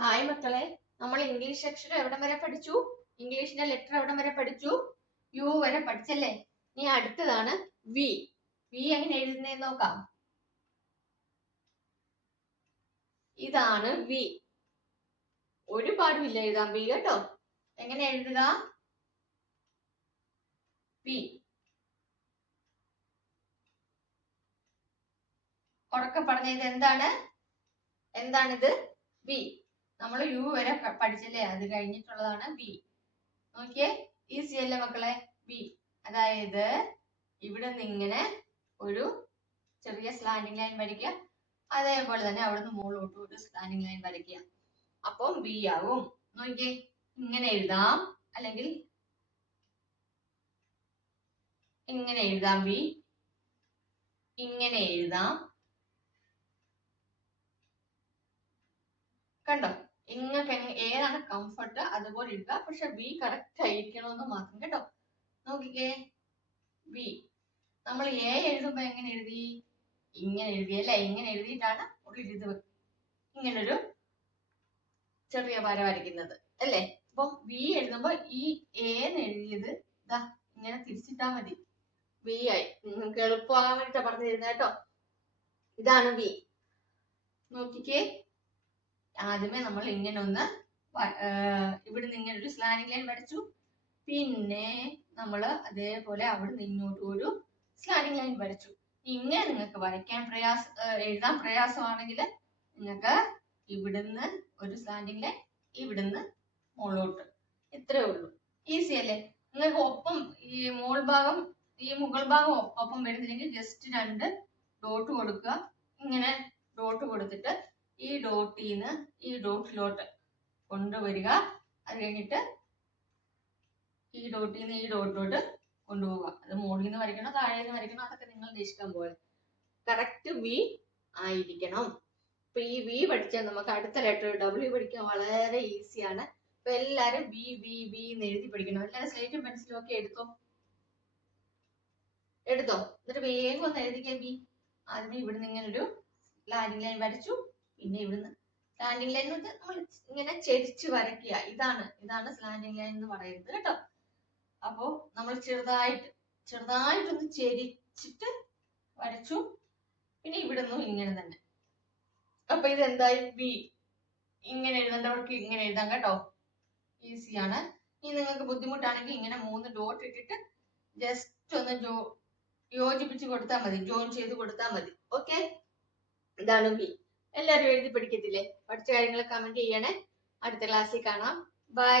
Hi മക്കളെ, നമ്മൾ English അക്ഷരം എവിടം വരെ പഠിച്ചു? ഇംഗ്ലീഷിന്റെ ലെറ്റർ എവിടം വരെ പഠിച്ചു? യു വരെ പഠിച്ചല്ലേ? ഇനി അടുത്തതാണ് വി. വി എങ്ങനെ എഴുതുന്നതെന്ന് നോക്കാം. ഇതാണ് വി. ഒരു പാടുമില്ല എഴുതാൻ വി കേട്ടോ. എങ്ങനെ എഴുതുക? വി. ഉറക്കെ പറഞ്ഞത് എന്താണിത്? വി. നമ്മൾ യു വരെ പഠിച്ചല്ലേ, അത് കഴിഞ്ഞിട്ടുള്ളതാണ് വി. നോക്കിയേ, ഈസി അല്ലേ മക്കളെ? വി അതായത് ഇവിടെ നിന്ന് ഇങ്ങനെ ഒരു ചെറിയ സ്ലാൻഡിങ് ലൈൻ വരയ്ക്കുക, അതേപോലെ തന്നെ അവിടെ നിന്ന് മുകളിലോട്ട് ഒരു സ്ലാൻഡിങ് ലൈൻ വരയ്ക്കുക, അപ്പം വി ആവും. നോക്കിയേ, ഇങ്ങനെ എഴുതാം, അല്ലെങ്കിൽ ഇങ്ങനെ എഴുതാം വി, ഇങ്ങനെ എഴുതാം. കണ്ടോ? നിങ്ങൾക്ക് ഏതാണ് കംഫർട്ട് അതുപോലെ എഴുതുക, പക്ഷെ വി കറക്റ്റ് ആയിരിക്കണമെന്ന് മാത്രം കേട്ടോ. നോക്കിക്കേ, വി. നമ്മൾ എ എഴുതുമ്പോ എങ്ങനെ എഴുതി? ഇങ്ങനെ എഴുതി അല്ലെ? ഇങ്ങനെ എഴുതിയിട്ടാണ് ഇത് ഇങ്ങനൊരു ചെറിയ വര വരയ്ക്കുന്നത് അല്ലേ? അപ്പൊ വി എഴുതുമ്പോ ഈ എന്ന് എഴുതിയത് ഇതാ ഇങ്ങനെ തിരിച്ചിട്ടാ മതി, വി ആയി. നിങ്ങൾക്ക് എളുപ്പമാകാൻ വേണ്ടിട്ടാ പറഞ്ഞു തരുന്നത് കേട്ടോ. ഇതാണ് വി. നോക്കിക്കേ, ആദ്യമേ നമ്മൾ ഇങ്ങനെ ഒന്ന് ഇവിടുന്ന് ഇങ്ങനെ ഒരു സ്ലാൻഡിങ് ലൈൻ വരച്ചു, പിന്നെ നമ്മൾ അതേപോലെ അവിടെ ഇങ്ങോട്ട് ഒരു സ്ലാൻഡിങ് ലൈൻ വരച്ചു. ഇങ്ങനെ നിങ്ങൾക്ക് എഴുതാൻ പ്രയാസമാണെങ്കിൽ നിങ്ങൾക്ക് ഇവിടുന്ന് ഒരു സ്ലാൻഡിങ് ലൈൻ, ഇവിടുന്ന് മുകളിലോട്ട്, ഇത്രേ ഉള്ളൂ. ഈസി അല്ലേ? നിങ്ങൾക്ക് ഒപ്പം ഈ മുകൾ ഭാഗം ഒപ്പം വരുന്നില്ലെങ്കിൽ ജസ്റ്റ് 2 ഡോട്ട് കൊടുക്കുക. ഇങ്ങനെ ഡോട്ട് കൊടുത്തിട്ട് ഈ ഡോട്ടിന്ന് ഈ ഡോട്ടിലോട്ട് കൊണ്ടുവരിക. അത് കഴിഞ്ഞിട്ട് ഈ ഡോട്ടിന്ന് ഈ ഡോട്ടിലോട്ട് കൊണ്ടുപോവുക. അത് മുകളിൽ നിന്ന് വരയ്ക്കണോ താഴെ നിന്ന് വരയ്ക്കണോ അതൊക്കെ നിങ്ങളുടെ ഇഷ്ടം പോലെ. കറക്റ്റ് വി ആയിരിക്കണം. അപ്പൊ ഈ വി പഠിച്ചാൽ നമുക്ക് അടുത്ത ലെറ്റർ ഡബ്ല്യു പഠിക്കാൻ വളരെ ഈസിയാണ്. അപ്പൊ എല്ലാരും വി വി വി എന്ന് എഴുതി പഠിക്കണം. എല്ലാവരും സ്ലേറ്റും പെൻസിലും ഒക്കെ എടുത്തോ. എന്നിട്ട് വേഗം ഒന്ന് എഴുതിക്കേ വി. ആദ്യമേ ഇവിടുന്ന് ഇങ്ങനെ ഒരു ലാൻഡിങ് ലൈൻ വരച്ചു, പിന്നെ ഇവിടുന്ന് സ്ലാൻഡിങ് ലൈൻ നമ്മൾ ഇങ്ങനെ ചെരിച്ച് വരയ്ക്കുക. ഇതാണ് സ്ലാൻഡിങ് ലൈൻ എന്ന് പറയുന്നത് കേട്ടോ. അപ്പോ നമ്മൾ ചെറുതായിട്ടൊന്ന് ചെരിച്ചിട്ട് വരച്ചു, പിന്നെ ഇവിടുന്ന് ഇങ്ങനെ തന്നെ. അപ്പൊ ഇതെന്തായി? വി. ഇങ്ങനെ എഴുതേണ്ടവർക്ക് ഇങ്ങനെ എഴുതാം കേട്ടോ, ഈസിയാണ്. ഇനി നിങ്ങൾക്ക് ബുദ്ധിമുട്ടാണെങ്കിൽ ഇങ്ങനെ 3 ഡോട്ട് ഇട്ടിട്ട് ജസ്റ്റ് ഒന്ന് യോജിപ്പിച്ച് കൊടുത്താൽ മതി, ജോയിൻ ചെയ്ത് കൊടുത്താൽ മതി. ഓക്കെ, ഇതാണ് വി. എല്ലാവരും എഴുതി പഠിക്കത്തില്ലേ? പഠിച്ച കാര്യങ്ങൾ കമന്റ് ചെയ്യണേ. അടുത്ത ക്ലാസ്സിൽ കാണാം. ബൈ.